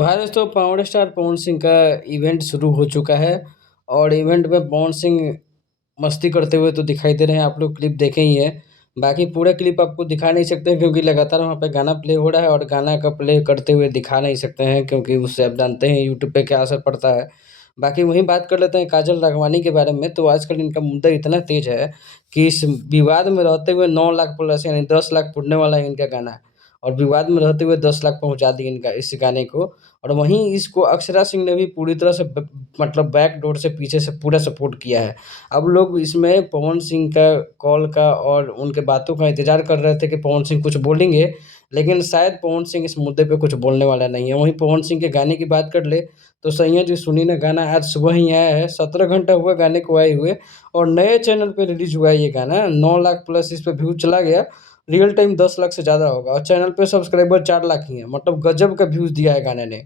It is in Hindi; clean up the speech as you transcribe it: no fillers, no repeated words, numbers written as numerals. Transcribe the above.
तो हाय दोस्तों, पावर स्टार पवन सिंह का इवेंट शुरू हो चुका है और इवेंट में पवन सिंह मस्ती करते हुए तो दिखाई दे रहे हैं। आप लोग क्लिप देखे ही हैं। बाकी पूरा क्लिप आपको दिखा नहीं सकते हैं क्योंकि लगातार वहाँ पे गाना प्ले हो रहा है और गाना का प्ले करते हुए दिखा नहीं सकते हैं क्योंकि उससे आप जानते हैं यूट्यूब पे क्या असर पड़ता है। बाकी वहीं बात कर लेते हैं काजल राघवानी के बारे में। तो आजकल इनका मुद्दा इतना तेज है कि इस विवाद में रहते हुए 9 लाख प्लस यानी 10 लाख पुड़ने वाला है इनका गाना और विवाद में रहते हुए 10 लाख पहुँचा दिए इनका इस गाने को। और वहीं इसको अक्षरा सिंह ने भी पूरी तरह से मतलब बैकडोर से पीछे से पूरा सपोर्ट किया है। अब लोग इसमें पवन सिंह का कॉल का और उनके बातों का इंतज़ार कर रहे थे कि पवन सिंह कुछ बोलेंगे, लेकिन शायद पवन सिंह इस मुद्दे पे कुछ बोलने वाला नहीं है। वहीं पवन सिंह के गाने की बात कर ले तो सैया जी सुनी ना गाना आज सुबह ही आया है, 17 घंटा हुआ गाने को आए हुए और नए चैनल पे रिलीज़ हुआ है ये गाना। 9 लाख प्लस इस पे व्यू चला गया। रियल टाइम 10 लाख से ज़्यादा होगा और चैनल पे सब्सक्राइबर 4 लाख ही हैं। मतलब गज़ब का व्यूज़ दिया है गाने ने।